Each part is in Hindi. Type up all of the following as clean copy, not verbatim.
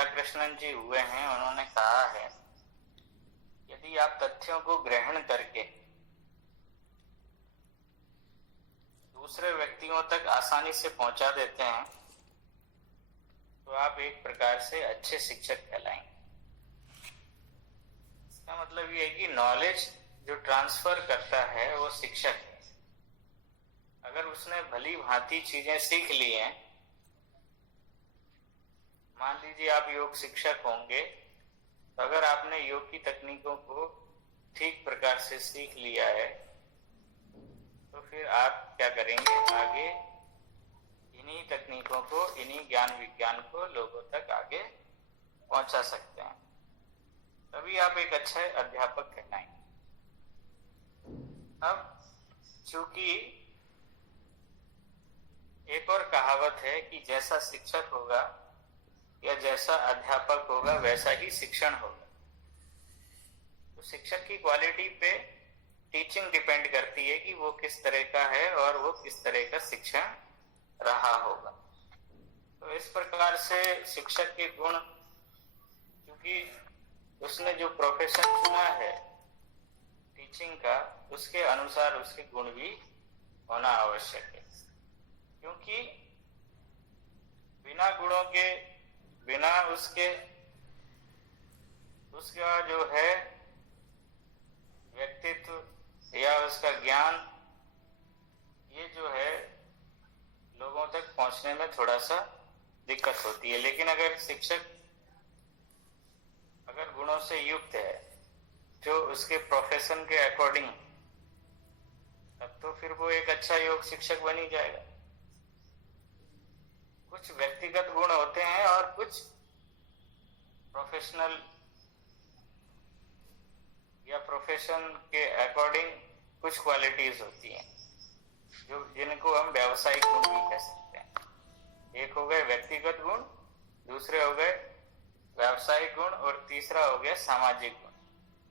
राधाकृष्णन जी हुए हैं, उन्होंने कहा है यदि आप तथ्यों को ग्रहण करके दूसरे व्यक्तियों तक आसानी से पहुंचा देते हैं तो आप एक प्रकार से अच्छे शिक्षक कहलाएंगे। इसका मतलब ये है कि नॉलेज जो ट्रांसफर करता है वो शिक्षक है। अगर उसने भली भांति चीजें सीख ली हैं, मान लीजिए आप योग शिक्षक होंगे, तो अगर आपने योग की तकनीकों को ठीक प्रकार से सीख लिया है तो फिर आप क्या करेंगे, आगे इन्हीं तकनीकों को, इन्हीं ज्ञान विज्ञान को लोगों तक आगे पहुंचा सकते हैं। तभी आप एक अच्छा अध्यापक कहलाएंगे। अब चूंकि एक और कहावत है कि जैसा शिक्षक होगा या जैसा अध्यापक होगा वैसा ही शिक्षण होगा। तो शिक्षक की क्वालिटी पे टीचिंग डिपेंड करती है कि वो किस तरह का है और वो किस तरह का शिक्षण रहा होगा। तो इस प्रकार से शिक्षक के गुण, क्योंकि उसने जो प्रोफेशन चुना है टीचिंग का, उसके अनुसार उसके गुण भी होना आवश्यक है। क्योंकि बिना गुणों के, बिना उसका जो है व्यक्तित्व या उसका ज्ञान, ये जो है लोगों तक पहुंचने में थोड़ा सा दिक्कत होती है। लेकिन अगर शिक्षक अगर गुणों से युक्त है जो उसके प्रोफेशन के अकॉर्डिंग, तब तो फिर वो एक अच्छा योग शिक्षक बन ही जाएगा। कुछ व्यक्तिगत गुण होते हैं और कुछ प्रोफेशनल या प्रोफेशन के अकॉर्डिंग कुछ क्वालिटीज होती हैं जो जिनको हम व्यावसायिक गुण भी कह सकते हैं। एक हो गए व्यक्तिगत गुण, दूसरे हो गए व्यावसायिक गुण और तीसरा हो गया सामाजिक गुण।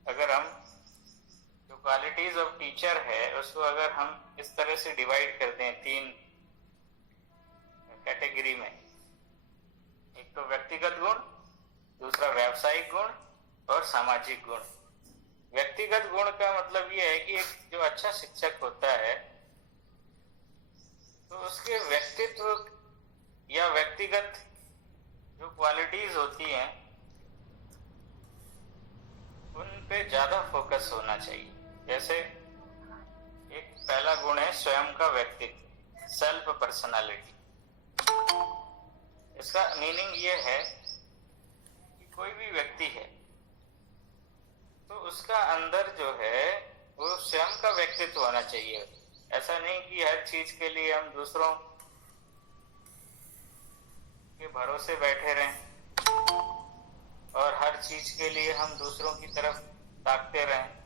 अगर हम जो क्वालिटीज ऑफ टीचर है उसको अगर हम इस तरह से डिवाइड कर दें तीन कैटेगरी में, एक तो व्यक्तिगत गुण, दूसरा व्यावसायिक गुण और सामाजिक गुण। व्यक्तिगत गुण का मतलब यह है कि एक जो अच्छा शिक्षक होता है तो उसके व्यक्तित्व या व्यक्तिगत जो क्वालिटीज होती हैं उन पे ज्यादा फोकस होना चाहिए। जैसे एक पहला गुण है स्वयं का व्यक्तित्व, सेल्फ पर्सनालिटी। इसका मीनिंग ये है कि कोई भी व्यक्ति है तो उसका अंदर जो है वो स्वयं का व्यक्तित्व होना चाहिए। ऐसा नहीं कि हर चीज के लिए हम दूसरों के भरोसे बैठे रहें और हर चीज के लिए हम दूसरों की तरफ ताकते रहें।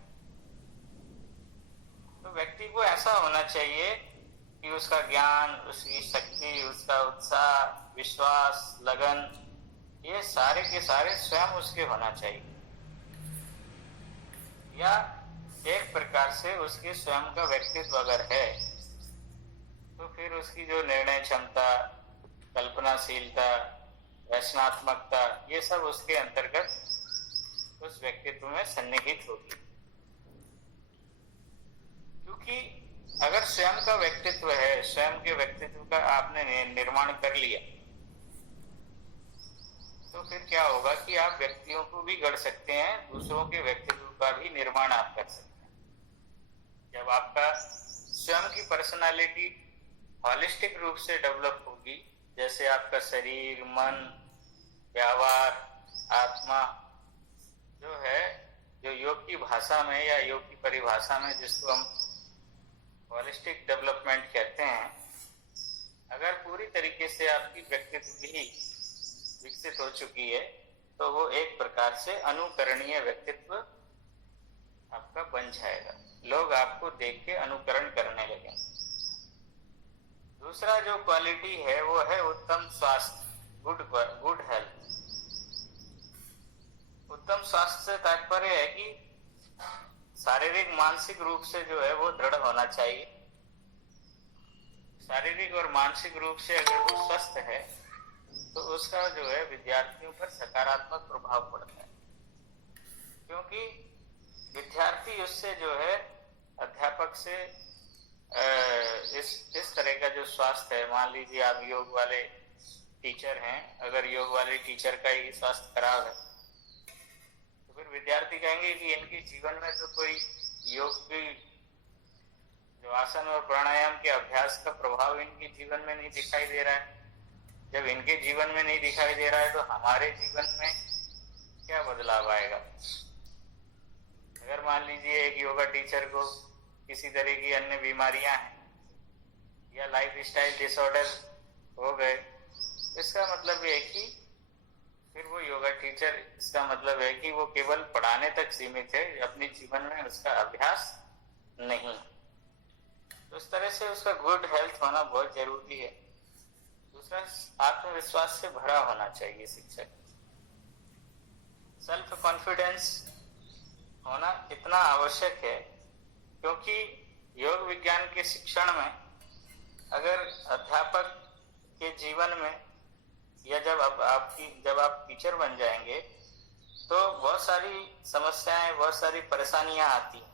तो व्यक्ति को ऐसा होना चाहिए कि उसका ज्ञान, उसकी शक्ति, उसका उत्साह, विश्वास, लगन, ये सारे के सारे स्वयं उसके होना चाहिए। या एक प्रकार से उसके स्वयं का व्यक्तित्व अगर है तो फिर उसकी जो निर्णय क्षमता, कल्पनाशीलता, रचनात्मकता, ये सब उसके अंतर्गत उस व्यक्तित्व में सन्निहित होगी। क्योंकि अगर स्वयं का व्यक्तित्व है, स्वयं के व्यक्तित्व का आपने निर्माण कर लिया तो फिर क्या होगा कि आप व्यक्तियों को भी गढ़ सकते हैं, दूसरों के व्यक्तित्व का भी निर्माण आप कर सकते हैं। जब आपका स्वयं की पर्सनालिटी हॉलिस्टिक रूप से डेवलप होगी, जैसे आपका शरीर, मन, व्यवहार, आत्मा जो है, जो योग की भाषा में या योग की परिभाषा में जिसको हम हॉलिस्टिक डेवलपमेंट कहते हैं, अगर पूरी तरीके से आपकी व्यक्तित्व भी विकसित हो चुकी है तो वो एक प्रकार से अनुकरणीय व्यक्तित्व आपका बन जाएगा। लोग आपको देख के अनुकरण करने लगेंगे। दूसरा जो क्वालिटी है वो है उत्तम स्वास्थ्य, गुड हेल्थ। उत्तम स्वास्थ्य से तात्पर्य है कि शारीरिक मानसिक रूप से जो है वो दृढ़ होना चाहिए। शारीरिक और मानसिक रूप से अगर वो स्वस्थ है तो उसका जो है विद्यार्थियों पर सकारात्मक प्रभाव पड़ता है, क्योंकि विद्यार्थी उससे जो है अध्यापक से इस तरह का जो स्वास्थ्य है, मान लीजिए आप योग वाले टीचर हैं, अगर योग वाले टीचर का ही स्वास्थ्य खराब है तो फिर विद्यार्थी कहेंगे कि इनके जीवन में तो कोई योग की जो आसन और प्राणायाम के अभ्यास का प्रभाव इनके जीवन में नहीं दिखाई दे रहा है। जब इनके जीवन में नहीं दिखाई दे रहा है तो हमारे जीवन में क्या बदलाव आएगा। अगर मान लीजिए एक योगा टीचर को किसी तरह की अन्य बीमारियां हैं या लाइफ स्टाइल डिसऑर्डर हो गए, इसका मतलब ये है कि फिर वो योगा टीचर, इसका मतलब है कि वो केवल पढ़ाने तक सीमित है, अपने जीवन में उसका अभ्यास नहीं। तो इस तरह से उसका गुड हेल्थ होना बहुत जरूरी है। दूसरा, आत्मविश्वास से भरा होना चाहिए शिक्षक। सेल्फ कॉन्फिडेंस होना इतना आवश्यक है, क्योंकि योग विज्ञान के शिक्षण में अगर अध्यापक के जीवन में या जब आप टीचर बन जाएंगे तो बहुत सारी समस्याएं, बहुत सारी परेशानियां आती हैं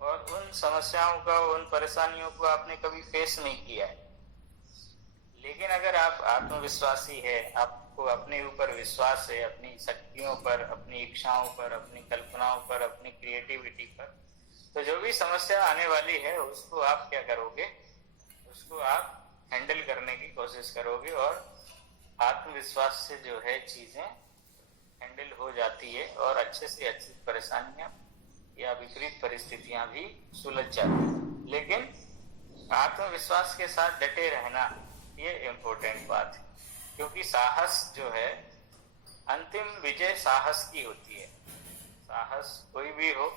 और उन समस्याओं का, उन परेशानियों को आपने कभी फेस नहीं किया है। लेकिन अगर आप आत्मविश्वासी है, आपको अपने ऊपर विश्वास है, अपनी शक्तियों पर, अपनी इच्छाओं पर, अपनी कल्पनाओं पर, अपनी क्रिएटिविटी पर, तो जो भी समस्या आने वाली है उसको आप क्या करोगे, उसको आप हैंडल करने की कोशिश करोगे और आत्मविश्वास से जो है चीजें हैंडल हो जाती है और अच्छे से अच्छी परेशानियां या विपरीत परिस्थितियां भी सुलझ जाती है। लेकिन आत्मविश्वास के साथ डटे रहना ये इम्पोर्टेंट बात है, क्योंकि साहस जो है, अंतिम विजय साहस की होती है। साहस कोई भी हो,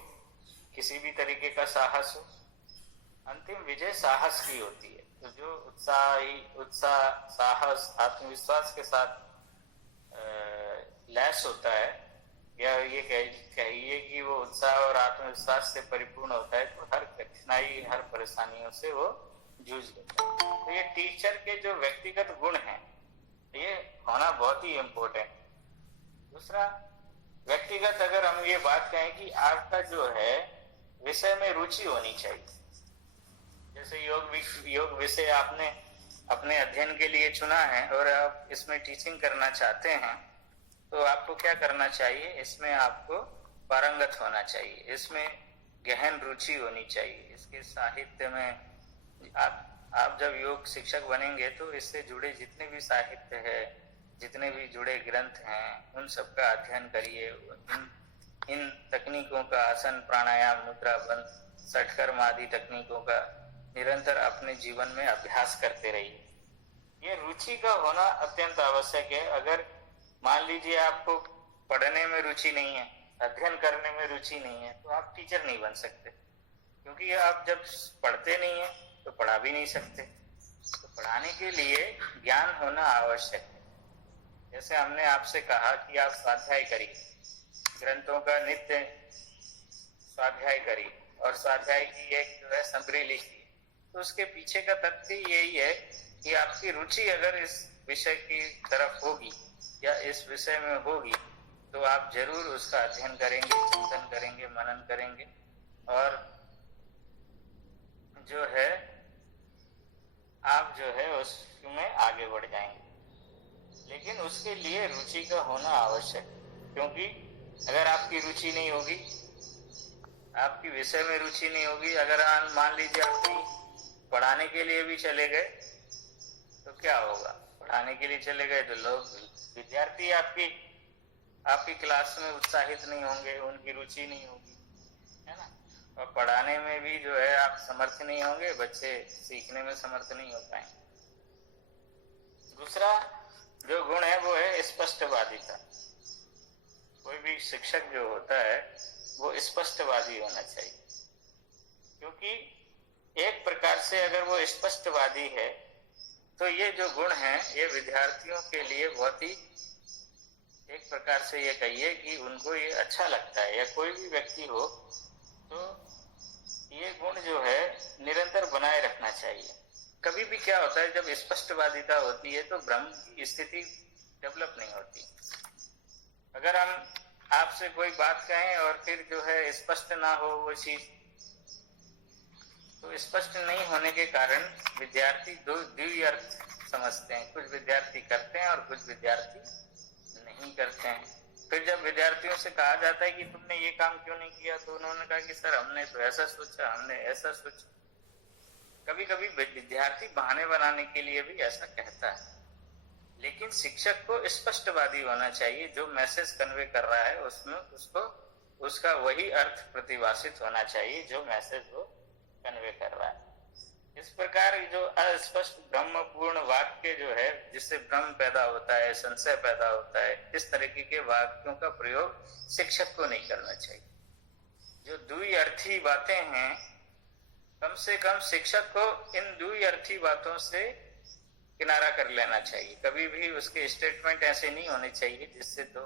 किसी भी तरीके का साहस हो, अंतिम विजय साहस की होती है। तो जो उत्साह, साहस, आत्मविश्वास के साथ लैस होता है, या ये कहिए कि वो उत्साह और आत्मविश्वास से परिपूर्ण होता है, तो हर कठिनाई, हर परेशानियों से वो जूझ लेता है। तो ये टीचर के जो व्यक्तिगत गुण हैं, ये होना बहुत ही इम्पोर्टेंट। दूसरा, व्यक्तिगत अगर हम ये बात कहें कि आपका जो है विषय में रुचि होनी चाहिए। जैसे योग विषय आपने अपने अध्ययन के लिए चुना है और आप इसमें टीचिंग करना चाहते हैं, तो आपको क्या करना चाहिए, इसमें आपको पारंगत होना चाहिए, इसमें गहन रुचि होनी चाहिए। इसके साहित्य में आप जब योग शिक्षक बनेंगे तो इससे जुड़े जितने भी साहित्य है, जितने भी जुड़े ग्रंथ हैं, उन सबका अध्ययन करिए। इन तकनीकों का, आसन, प्राणायाम, मुद्रा बंध, षटकर्म आदि तकनीकों का निरंतर अपने जीवन में अभ्यास करते रहिए। ये रुचि का होना अत्यंत आवश्यक है। अगर मान लीजिए आपको पढ़ने में रुचि नहीं है, अध्ययन करने में रुचि नहीं है, तो आप टीचर नहीं बन सकते, क्योंकि आप जब पढ़ते नहीं है तो पढ़ा भी नहीं सकते। तो पढ़ाने के लिए ज्ञान होना आवश्यक है। जैसे हमने आपसे कहा कि आप स्वाध्याय करिए, ग्रंथों का नित्य स्वाध्याय करिए और स्वाध्याय की एक जो है समरी लिखिए, तो उसके पीछे का तथ्य यही है कि आपकी रुचि अगर इस विषय की तरफ होगी या इस विषय में होगी तो आप जरूर उसका अध्ययन करेंगे, चिंतन करेंगे, मनन करेंगे और जो है आप जो है उसमें आगे बढ़ जाएंगे। लेकिन उसके लिए रुचि का होना आवश्यक है, क्योंकि अगर आपकी रुचि नहीं होगी, आपकी विषय में रुचि नहीं होगी, अगर मान लीजिए आपकी पढ़ाने के लिए भी चले गए तो क्या होगा। पढ़ाने के लिए चले गए तो लोग, विद्यार्थी आपकी क्लास में उत्साहित नहीं होंगे, उनकी रुचि नहीं होगी, है ना। और पढ़ाने में भी जो है आप समर्थ नहीं होंगे, बच्चे सीखने में समर्थ नहीं हो पाएंगे। दूसरा जो गुण है वो है स्पष्टवादिता। कोई भी शिक्षक जो होता है वो स्पष्टवादी होना चाहिए, क्योंकि एक प्रकार से अगर वो स्पष्टवादी है तो ये जो गुण है ये विद्यार्थियों के लिए बहुत ही, एक प्रकार से ये कहिए कि उनको ये अच्छा लगता है, या कोई भी व्यक्ति हो तो ये गुण जो है निरंतर बनाए रखना चाहिए। कभी भी क्या होता है, जब स्पष्टवादिता होती है तो भ्रम की स्थिति डेवलप नहीं होती। अगर हम आपसे कोई बात कहें और फिर जो है स्पष्ट ना हो वो चीज, तो स्पष्ट नहीं होने के कारण विद्यार्थी दो द्विअर्थ समझते हैं। कुछ विद्यार्थी करते हैं और कुछ विद्यार्थी नहीं करते हैं। फिर जब विद्यार्थियों से कहा जाता है कि तुमने ये काम क्यों नहीं किया, तो उन्होंने कहा कि सर हमने तो ऐसा सोचा, हमने ऐसा सोचा। कभी कभी विद्यार्थी बहाने बनाने के लिए भी ऐसा कहता है, लेकिन शिक्षक को स्पष्टवादी होना चाहिए। जो मैसेज कन्वे कर रहा है उसमें उसको उसका वही अर्थ प्रतिभाषित होना चाहिए जो मैसेज वो कन्वे कर रहा है। इस प्रकार जो अस्पष्ट ब्रह्मपूर्ण वाक्य जो है, जिससे भ्रम पैदा होता है, संशय पैदा होता है, इस तरीके के वाक्यों का प्रयोग शिक्षक को नहीं करना चाहिए। जो द्विअर्थी बातें हैं, कम से कम शिक्षक को इन द्विअर्थी बातों से किनारा कर लेना चाहिए। कभी भी उसके स्टेटमेंट ऐसे नहीं होने चाहिए जिससे दो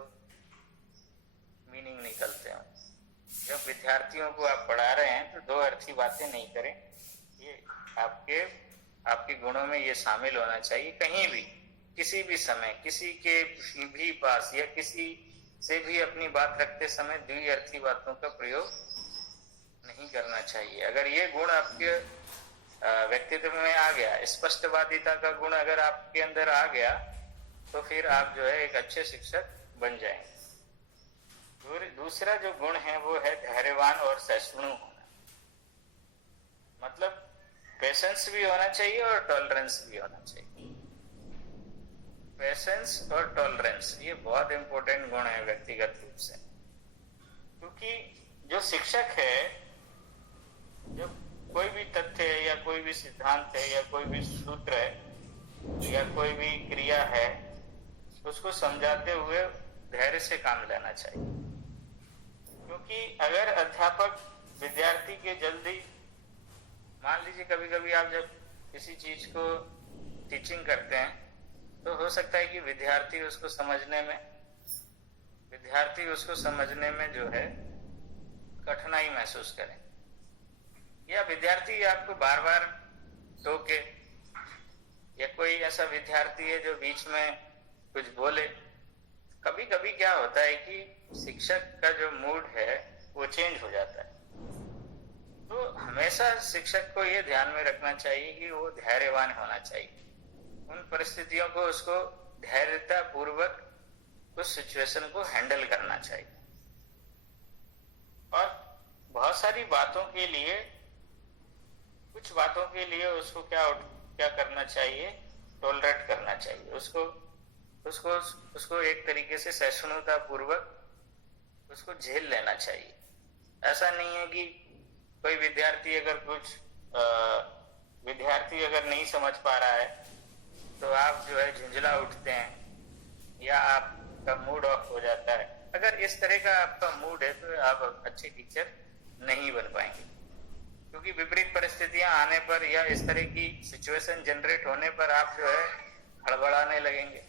मीनिंग निकलते हो। जब विद्यार्थियों को आप पढ़ा रहे हैं तो दो अर्थी बातें नहीं करें। ये आपके गुणों में ये शामिल होना चाहिए। कहीं भी किसी भी समय किसी के भी पास या किसी से भी अपनी बात रखते समय द्विअर्थी बातों का प्रयोग नहीं करना चाहिए। अगर ये गुण आपके व्यक्तित्व में आ गया, स्पष्टवादिता का गुण अगर आपके अंदर आ गया, तो फिर आप जो है एक अच्छे शिक्षक बन जाएंगे। दूसरा जो गुण है वो है धैर्यवान और सहिष्णु होना। मतलब पेशेंस भी होना चाहिए और टॉलरेंस भी होना चाहिए। पेशेंस और टॉलरेंस ये बहुत इंपॉर्टेंट गुण है व्यक्तिगत रूप से, क्योंकि जो शिक्षक है, जब कोई भी तथ्य है या कोई भी सिद्धांत है या कोई भी सूत्र है या कोई भी क्रिया है, उसको समझाते हुए धैर्य से काम लेना चाहिए। क्योंकि अगर अध्यापक विद्यार्थी के जल्दी, मान लीजिए कभी कभी आप जब किसी चीज को टीचिंग करते हैं तो हो सकता है कि विद्यार्थी उसको समझने में जो है कठिनाई महसूस करें, या विद्यार्थी आपको बार बार टोके, या कोई ऐसा विद्यार्थी है जो बीच में कुछ बोले। कभी कभी क्या होता है कि शिक्षक का जो मूड है वो चेंज हो जाता है। तो हमेशा शिक्षक को ये ध्यान में रखना चाहिए कि वो धैर्यवान होना चाहिए। उन परिस्थितियों को उसको धैर्यता पूर्वक उस सिचुएशन को हैंडल करना चाहिए। और बहुत सारी बातों के लिए, कुछ बातों के लिए उसको क्या करना चाहिए, टॉलरेट करना चाहिए। उसको एक तरीके से सहिष्णुता पूर्वक उसको झेल लेना चाहिए। ऐसा नहीं है कि कोई विद्यार्थी अगर नहीं समझ पा रहा है तो आप जो है झुंझला उठते हैं या आपका मूड ऑफ हो जाता है। अगर इस तरह का आपका मूड है तो आप अच्छे टीचर नहीं बन पाएंगे, क्योंकि विपरीत परिस्थितियां आने पर या इस तरह की सिचुएशन जनरेट होने पर आप जो है हड़बड़ाने लगेंगे,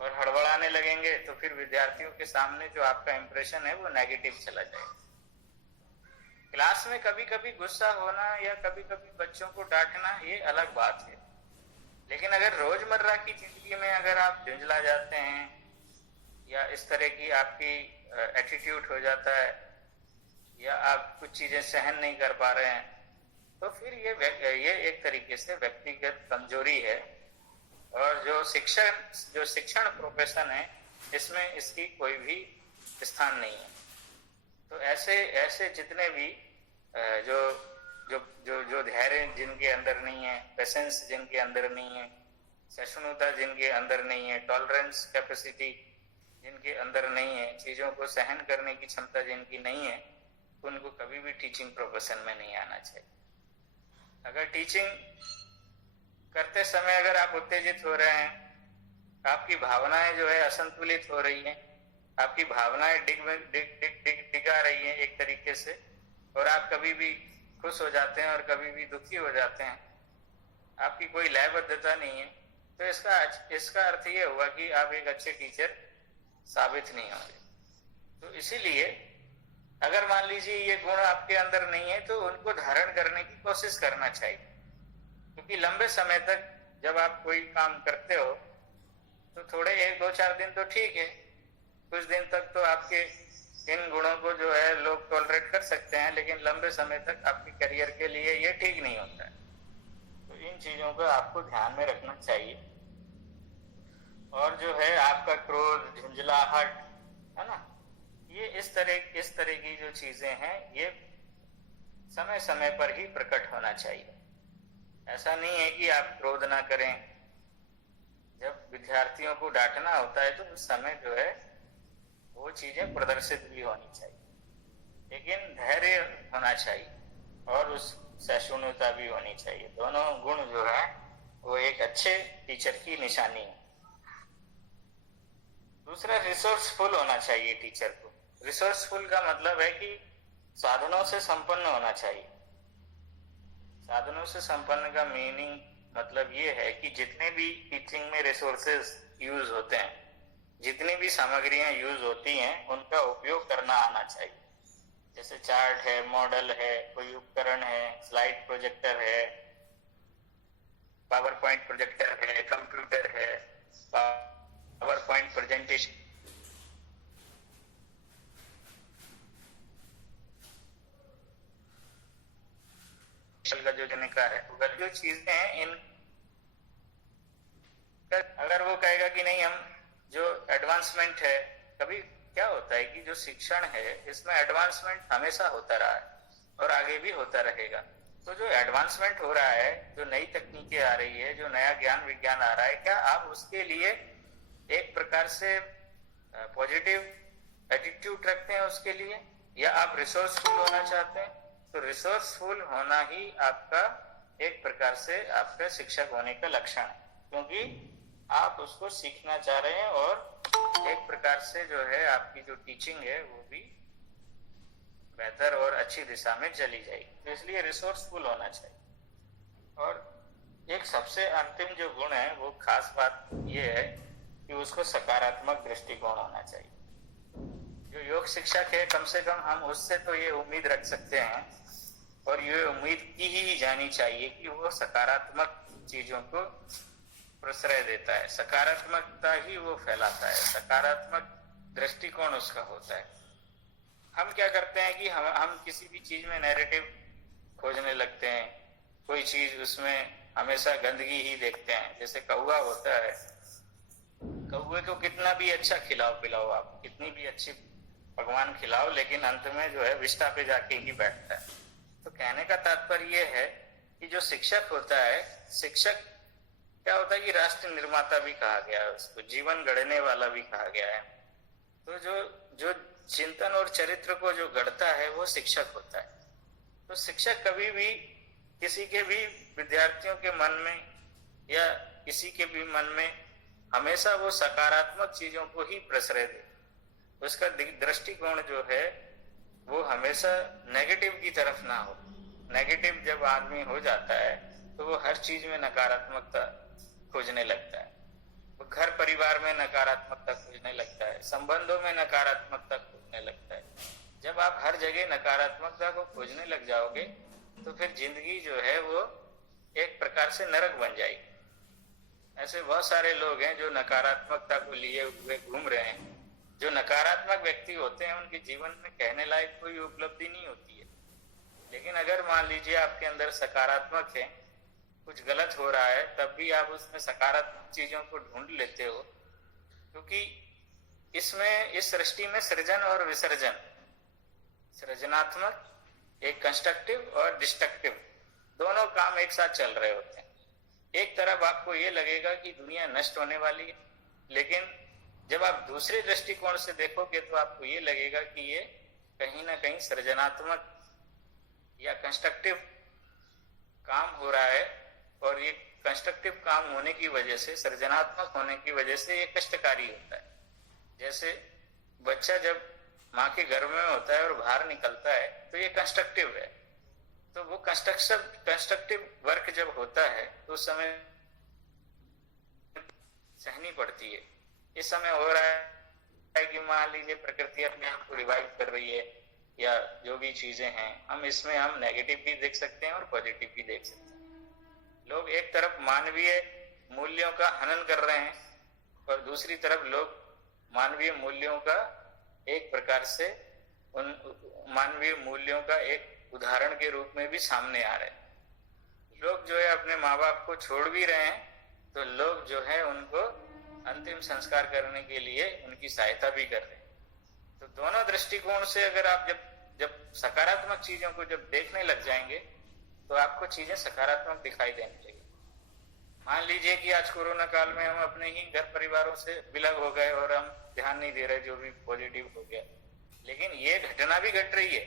और हड़बड़ाने लगेंगे तो फिर विद्यार्थियों के सामने जो आपका इंप्रेशन है वो नेगेटिव चला जाएगा। क्लास में कभी कभी गुस्सा होना या कभी कभी बच्चों को डांटना ये अलग बात है, लेकिन अगर रोजमर्रा की जिंदगी में अगर आप झुंझला जाते हैं या इस तरह की आपकी एटीट्यूड हो जाता है या आप कुछ चीजें सहन नहीं कर पा रहे हैं, तो फिर ये एक तरीके से व्यक्तिगत कमजोरी है। और जो शिक्षण प्रोफेशन है, इसमें इसकी कोई भी स्थान नहीं है। तो ऐसे जितने भी जो धैर्य जिनके अंदर नहीं है, पेशेंस जिनके अंदर नहीं है, सहिष्णुता जिनके अंदर नहीं है, टॉलरेंस कैपेसिटी जिनके अंदर नहीं है, चीजों को सहन करने की क्षमता जिनकी नहीं है, उनको कभी भी टीचिंग प्रोफेशन में नहीं आना चाहिए। अगर टीचिंग करते समय अगर आप उत्तेजित हो रहे हैं, आपकी भावनाएं जो है असंतुलित हो रही हैं, आपकी भावनाएं डिगा रही हैं एक तरीके से, और आप कभी भी खुश हो जाते हैं और कभी भी दुखी हो जाते हैं, आपकी कोई लयबद्धता नहीं है, तो इसका अर्थ ये हुआ कि आप एक अच्छे टीचर साबित नहीं होंगे। तो इसीलिए अगर मान लीजिए ये गुण आपके अंदर नहीं है तो उनको धारण करने की कोशिश करना चाहिए। क्योंकि लंबे समय तक जब आप कोई काम करते हो तो थोड़े 1-2-4 दिन तो ठीक है, कुछ दिन तक तो आपके इन गुणों को जो है लोग टॉलरेट कर सकते हैं, लेकिन लंबे समय तक आपके करियर के लिए ये ठीक नहीं होता है। तो इन चीजों को आपको ध्यान में रखना चाहिए। और जो है आपका क्रोध, झुंझलाहट, है ना, ये इस तरह की जो चीजें हैं ये समय समय पर ही प्रकट होना चाहिए। ऐसा नहीं है कि आप क्रोध ना करें। जब विद्यार्थियों को डांटना होता है तो उस समय जो है वो चीजें प्रदर्शित भी होनी चाहिए, लेकिन धैर्य होना चाहिए और उस सहिष्णुता भी होनी चाहिए। दोनों गुण जो है वो एक अच्छे टीचर की निशानी है। दूसरा, रिसोर्सफुल होना चाहिए टीचर को। रिसोर्सफुल का मतलब है कि साधनों से संपन्न होना चाहिए। साधनों से संपन्न का मीनिंग मतलब ये है कि जितने भी टीचिंग में रिसोर्सेज यूज होते हैं, जितनी भी सामग्रियां यूज होती हैं, उनका उपयोग करना आना चाहिए। जैसे चार्ट है, मॉडल है, कोई उपकरण है, स्लाइड प्रोजेक्टर है, पावर पॉइंट प्रोजेक्टर है, कंप्यूटर है, पावर पॉइंट प्रेजेंटेशन का जो जनका है, जो चीजें हैं, इन अगर वो कहेगा कि नहीं, हम जो एडवांसमेंट है, कभी क्या होता है कि जो शिक्षण है इसमें एडवांसमेंट हमेशा होता रहा है और आगे भी होता रहेगा। तो जो एडवांसमेंट हो रहा है, जो नई तकनीकें आ रही है, जो नया ज्ञान विज्ञान आ रहा है, क्या आप उसके लिए एक प्रकार से पॉजिटिव एटीट्यूड रखते हैं उसके लिए, या आप रिसोर्सफुल होना चाहते हैं? तो रिसोर्सफुल होना ही आपका एक प्रकार से आपका शिक्षक होने का लक्षण है, क्योंकि आप उसको सीखना चाह रहे हैं और एक प्रकार से जो है आपकी जो टीचिंग है वो भी बेहतर और अच्छी दिशा में चली जाएगी। तो इसलिए रिसोर्सफुल होना चाहिए। और एक सबसे अंतिम जो गुण है, वो खास बात ये है कि उसको सकारात्मक दृष्टिकोण होना चाहिए। जो योग शिक्षक है, कम से कम हम उससे तो ये उम्मीद रख सकते हैं और ये उम्मीद की ही जानी चाहिए कि वो सकारात्मक चीजों को प्रश्रय देता है, सकारात्मकता ही वो फैलाता है, सकारात्मक दृष्टिकोण उसका होता है। हम क्या करते हैं कि हम किसी भी चीज में नैरेटिव खोजने लगते हैं, कोई चीज उसमें हमेशा गंदगी ही देखते हैं। जैसे कौवा होता है, कौवे को कितना भी अच्छा खिलाओ पिलाओ, आप कितनी भी अच्छी भगवान खिलाओ, लेकिन अंत में जो है विष्ठा पे जाके ही बैठता है। तो कहने का तात्पर्य ये है कि जो शिक्षक होता है, शिक्षक क्या होता है कि राष्ट्र निर्माता भी कहा गया है उसको, जीवन गढ़ने वाला भी कहा गया है। तो जो चिंतन और चरित्र को जो गढ़ता है वो शिक्षक होता है। तो शिक्षक कभी भी किसी के भी विद्यार्थियों के मन में या किसी के भी मन में हमेशा वो सकारात्मक चीजों को ही प्रश्रय दे। उसका दृष्टिकोण जो है वो हमेशा नेगेटिव की तरफ ना हो। नेगेटिव जब आदमी हो जाता है तो वो हर चीज में नकारात्मकता खोजने लगता है। वो घर परिवार में नकारात्मकता खोजने लगता है, संबंधों में नकारात्मकता खोजने लगता है। जब आप हर जगह नकारात्मकता को खोजने लग जाओगे तो फिर जिंदगी जो है वो एक प्रकार से नरक बन जाएगी। ऐसे बहुत सारे लोग हैं जो नकारात्मकता को लिए हुए घूम रहे हैं। जो नकारात्मक व्यक्ति होते हैं उनके जीवन में कहने लायक कोई उपलब्धि नहीं होती है। लेकिन अगर मान लीजिए आपके अंदर सकारात्मक है, कुछ गलत हो रहा है, तब भी आप उसमें सकारात्मक चीजों को ढूंढ लेते हो, क्योंकि इसमें इस सृष्टि में सृजन और विसर्जन, सृजनात्मक, एक कंस्ट्रक्टिव और डिस्ट्रक्टिव, दोनों काम एक साथ चल रहे होते हैं। एक तरफ आपको ये लगेगा कि दुनिया नष्ट होने वाली है, लेकिन जब आप दूसरे दृष्टिकोण से देखोगे तो आपको ये लगेगा कि ये कहीं ना कहीं सृजनात्मक या कंस्ट्रक्टिव काम हो रहा है, और ये कंस्ट्रक्टिव काम होने की वजह से, सृजनात्मक होने की वजह से ये कष्टकारी होता है। जैसे बच्चा जब माँ के गर्भ में होता है और बाहर निकलता है तो ये कंस्ट्रक्टिव है। तो वो कंस्ट्रक्टिव वर्क जब होता है तो उस समय सहनी पड़ती है। इस समय हो रहा है कि मान लीजिए प्रकृति अपने आप को रिवाइव कर रही है, या जो भी चीजें हैं, हम इसमें हम नेगेटिव भी देख सकते हैं और पॉजिटिव भी देख सकते हैं। लोग एक तरफ मानवीय मूल्यों का हनन कर रहे हैं और दूसरी तरफ लोग मानवीय मूल्यों का एक प्रकार से उन मानवीय मूल्यों का एक उदाहरण के रूप में भी सामने आ रहे हैं। लोग जो है अपने माँ बाप को छोड़ भी रहे हैं तो लोग जो है उनको अंतिम संस्कार करने के लिए उनकी सहायता भी कर रहे हैं। तो दोनों दृष्टिकोण से अगर आप जब सकारात्मक चीजों को जब देखने लग जाएंगे तो आपको चीजें सकारात्मक दिखाई देने लगेगी। मान लीजिए कि आज कोरोना काल में हम अपने ही घर परिवारों से विलग हो गए और हम ध्यान नहीं दे रहे जो भी पॉजिटिव हो गया, लेकिन ये घटना भी घट रही है।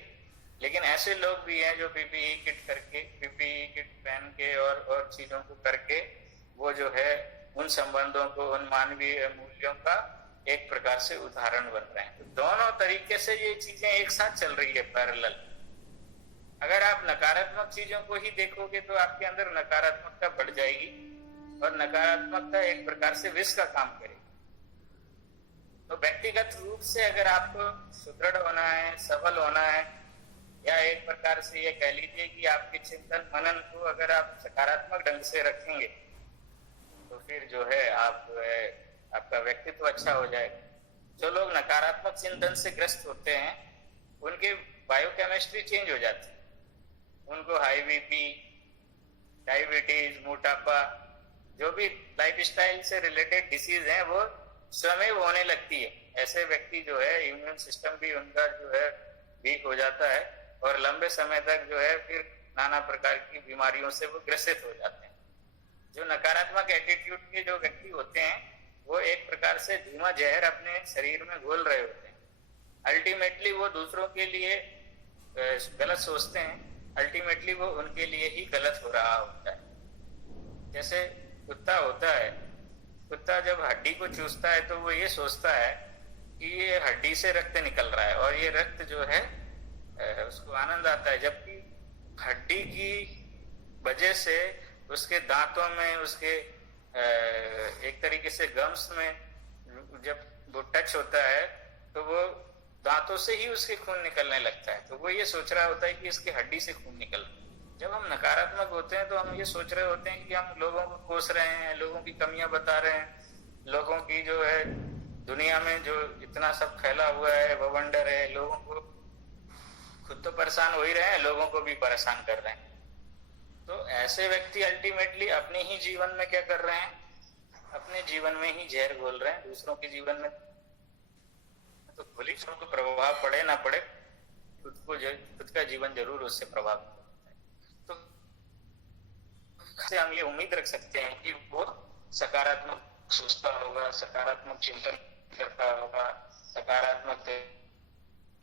लेकिन ऐसे लोग भी हैं जो पीपीई किट पहन के और चीजों को करके वो जो है उन संबंधों को, उन मानवीय मूल्यों का एक प्रकार से उदाहरण बन रहे हैं। तो दोनों तरीके से ये चीजें एक साथ चल रही है पैरेलल। अगर आप नकारात्मक चीजों को ही देखोगे तो आपके अंदर नकारात्मकता बढ़ जाएगी और नकारात्मकता एक प्रकार से विष का काम करेगी। तो व्यक्तिगत रूप से अगर आपको सुदृढ़ होना है, सबल होना है, या एक प्रकार से ये कह लीजिए कि आपके चिंतन मनन को अगर आप सकारात्मक ढंग से रखेंगे तो फिर जो है आपका व्यक्तित्व अच्छा हो जाएगा। जो लोग नकारात्मक चिंतन से ग्रस्त होते हैं उनके बायोकेमिस्ट्री चेंज हो जाती है। उनको हाई बीपी, डायबिटीज, मोटापा, जो भी लाइफस्टाइल से रिलेटेड डिसीज हैं वो स्वयं होने लगती है। ऐसे व्यक्ति जो है इम्यून सिस्टम भी उनका जो है वीक हो जाता है और लंबे समय तक जो है फिर नाना प्रकार की बीमारियों से वो ग्रसित हो जाते हैं। जो नकारात्मक एटीट्यूड के जो व्यक्ति होते हैं वो एक प्रकार से धीमा जहर अपने शरीर में घोल रहे होते हैं। अल्टीमेटली वो दूसरों के लिए गलत सोचते हैं, अल्टीमेटली वो उनके लिए ही गलत हो रहा होता है। जैसे कुत्ता होता है, कुत्ता जब हड्डी को चूसता है तो वो ये सोचता है कि ये हड्डी से रक्त निकल रहा है और ये रक्त जो है उसको आनंद आता है, जबकि हड्डी की वजह से उसके दांतों में, उसके एक तरीके से गम्स में जब वो टच होता है तो वो दांतों से ही उसके खून निकलने लगता है। तो वो ये सोच रहा होता है कि इसकी हड्डी से खून निकल रहा है। जब हम नकारात्मक होते हैं तो हम ये सोच रहे होते हैं कि हम लोगों को कोस रहे हैं, लोगों की कमियां बता रहे हैं, लोगों की जो है दुनिया में जो इतना सब फैला हुआ है बवंडर है, लोगों को खुद तो परेशान हो ही रहे हैं, लोगों को भी परेशान कर रहे हैं। तो ऐसे व्यक्ति अल्टीमेटली अपने ही जीवन में क्या कर रहे हैं, अपने जीवन में ही जहर घोल रहे हैं। दूसरों के जीवन में तो भले को प्रभाव पड़े ना पड़े, खुद का जीवन जरूर उससे प्रभावित होता है। तो से हम ये उम्मीद रख सकते हैं कि वो सकारात्मक सोचता होगा, सकारात्मक चिंतन करता होगा, सकारात्मक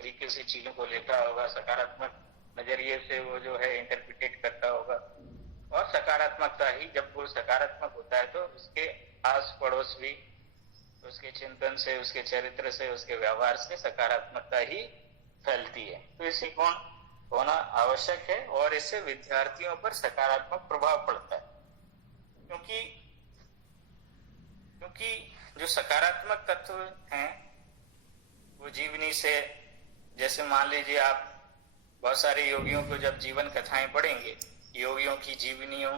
तरीके से चीजों को लेता होगा, सकारात्मक नजरिए से वो जो है इंटरप्रिटेट करता होगा। और सकारात्मकता ही, जब वो सकारात्मक होता है तो उसके आस पड़ोस भी उसके चिंतन से, उसके चरित्र से, उसके व्यवहार से सकारात्मकता ही फैलती है। तो इसी गुण होना आवश्यक है और इससे विद्यार्थियों पर सकारात्मक प्रभाव पड़ता है। क्योंकि जो सकारात्मक तत्व हैं वो जीवनी से, जैसे मान लीजिए आप बहुत सारे योगियों को जब जीवन कथाएं पढ़ेंगे, योगियों की जीवनियों,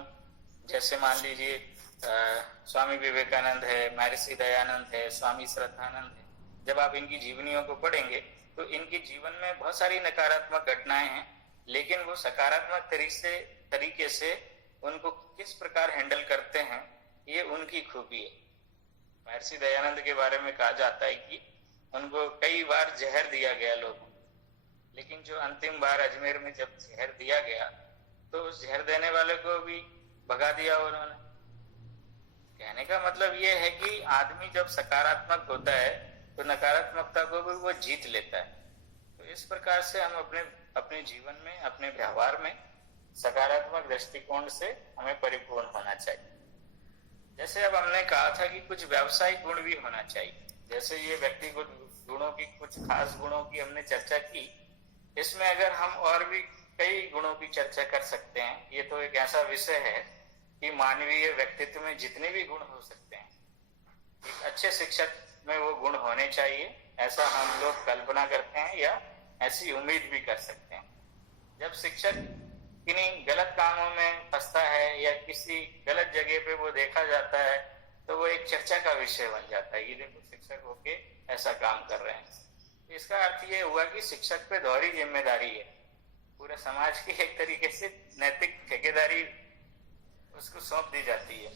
जैसे मान लीजिए स्वामी विवेकानंद है, महर्षि दयानंद है, स्वामी श्रद्धानंद है, जब आप इनकी जीवनियों को पढ़ेंगे तो इनके जीवन में बहुत सारी नकारात्मक घटनाएं हैं, लेकिन वो सकारात्मक तरीके से उनको किस प्रकार हैंडल करते हैं ये उनकी खूबी है। महर्षि दयानंद के बारे में कहा जाता है कि उनको कई बार जहर दिया गया लोगों, लेकिन जो अंतिम बार अजमेर में जब जहर दिया गया तो उस जहर देने वाले को भी भगा दिया उन्होंने। कहने का मतलब ये है कि आदमी जब सकारात्मक होता है तो नकारात्मकता को भी वो जीत लेता है। तो इस प्रकार से हम अपने जीवन में, अपने व्यवहार में सकारात्मक दृष्टिकोण से हमें परिपूर्ण होना चाहिए। जैसे अब हमने कहा था कि कुछ व्यावसायिक गुण भी होना चाहिए, जैसे ये व्यक्तिगत गुणों की, कुछ खास गुणों की हमने चर्चा की। इसमें अगर हम और भी कई गुणों की चर्चा कर सकते हैं। ये तो एक ऐसा विषय है कि मानवीय व्यक्तित्व में जितने भी गुण हो सकते हैं, एक अच्छे शिक्षक में वो गुण होने चाहिए, ऐसा हम लोग कल्पना करते हैं या ऐसी उम्मीद भी कर सकते हैं। जब शिक्षक किन्हीं गलत कामों में फंसता है या किसी गलत जगह पे वो देखा जाता है तो वो एक चर्चा का विषय बन जाता है, ये देखो शिक्षक होके ऐसा काम कर रहे हैं। तो इसका अर्थ ये हुआ कि शिक्षक पे दोहरी जिम्मेदारी है, पूरे समाज की एक तरीके से नैतिक ठेकेदारी उसको सौंप दी जाती है।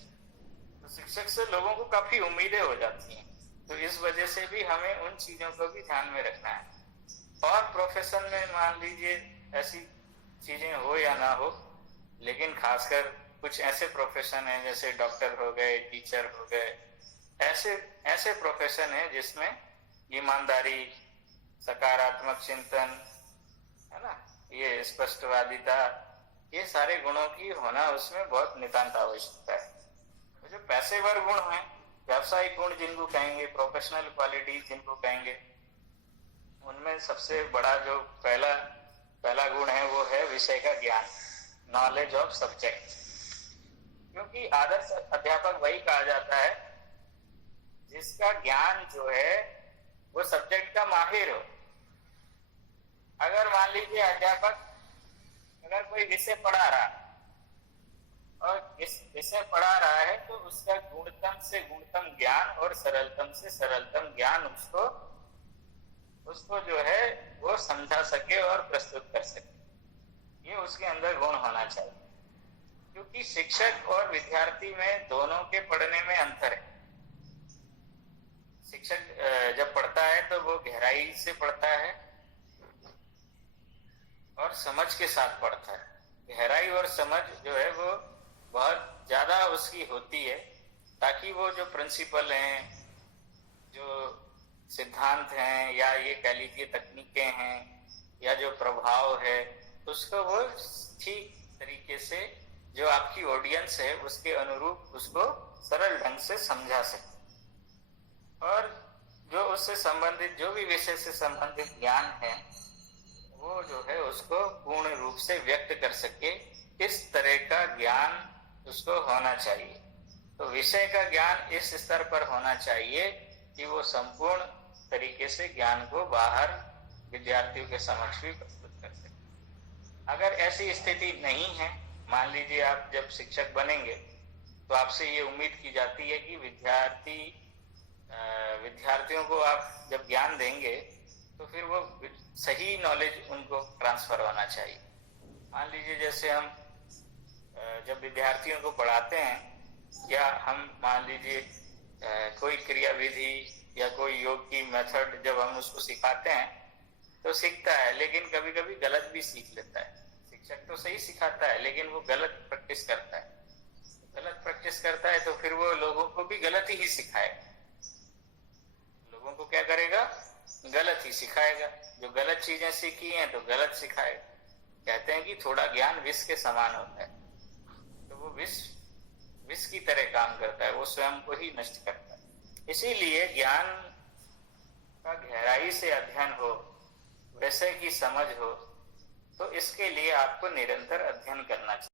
तो शिक्षक से लोगों को काफी उम्मीदें हो जाती हैं, तो इस वजह से भी हमें उन चीजों को भी ध्यान में रखना है। और प्रोफेशन में मान लीजिए ऐसी चीजें हो या ना हो, लेकिन खासकर कुछ ऐसे प्रोफेशन हैं जैसे डॉक्टर हो गए, टीचर हो गए, ऐसे प्रोफेशन है जिसमें ईमानदारी, सकारात्मक चिंतन, है ना, ये स्पष्टवादिता, ये सारे गुणों की होना उसमें बहुत नितांत आवश्यकता है। तो जो पेशेवर गुण हैं, व्यावसायिक गुण जिनको कहेंगे, प्रोफेशनल क्वालिटी जिनको कहेंगे, उनमें सबसे बड़ा जो पहला गुण है वो है विषय का ज्ञान, नॉलेज ऑफ सब्जेक्ट। क्योंकि आदर्श अध्यापक वही कहा जाता है जिसका ज्ञान जो है वो सब्जेक्ट का माहिर हो। अगर मान लीजिए अध्यापक अगर कोई विषय पढ़ा रहा और इस विषय पढ़ा रहा है तो उसका गुणतम से गुणतम ज्ञान और सरलतम से सरलतम ज्ञान उसको जो है वो समझा सके और प्रस्तुत कर सके, ये उसके अंदर गुण होना चाहिए। क्योंकि शिक्षक और विद्यार्थी में दोनों के पढ़ने में अंतर है। शिक्षक जब पढ़ता है तो वो गहराई से पढ़ता है और समझ के साथ पढ़ता है। गहराई और समझ जो है वो बहुत ज्यादा उसकी होती है, ताकि वो जो प्रिंसिपल हैं, जो सिद्धांत हैं, या ये कह लीजिए तकनीकें हैं, या जो प्रभाव है, उसको वो ठीक तरीके से जो आपकी ऑडियंस है उसके अनुरूप उसको सरल ढंग से समझा सके, और जो उससे संबंधित जो भी विषय से संबंधित ज्ञान है वो जो है उसको पूर्ण रूप से व्यक्त कर सके। इस तरह का ज्ञान उसको होना चाहिए। तो विषय का ज्ञान इस स्तर पर होना चाहिए कि वो संपूर्ण तरीके से ज्ञान को बाहर विद्यार्थियों के समक्ष भी प्रस्तुत कर सके। अगर ऐसी स्थिति नहीं है, मान लीजिए आप जब शिक्षक बनेंगे तो आपसे ये उम्मीद की जाती है कि विद्यार्थियों को आप जब ज्ञान देंगे तो फिर वो सही नॉलेज उनको ट्रांसफर होना चाहिए। मान लीजिए जैसे हम जब विद्यार्थियों को पढ़ाते हैं, या हम मान लीजिए कोई क्रिया विधि या कोई योग की मेथड जब हम उसको सिखाते हैं तो सीखता है, लेकिन कभी कभी गलत भी सीख लेता है। शिक्षक तो सही सिखाता है लेकिन वो गलत प्रैक्टिस करता है। गलत प्रैक्टिस करता है तो फिर वो लोगों को भी गलत ही सिखाएगा। लोगों को क्या करेगा? गलत ही सिखाएगा। जो गलत चीजें सीखी हैं तो गलत सिखाएगा। कहते हैं कि थोड़ा ज्ञान विष के समान होता है, तो वो विष की तरह काम करता है, वो स्वयं को ही नष्ट करता है। इसीलिए ज्ञान का गहराई से अध्ययन हो, विषय की समझ हो, तो इसके लिए आपको निरंतर अध्ययन करना चाहिए।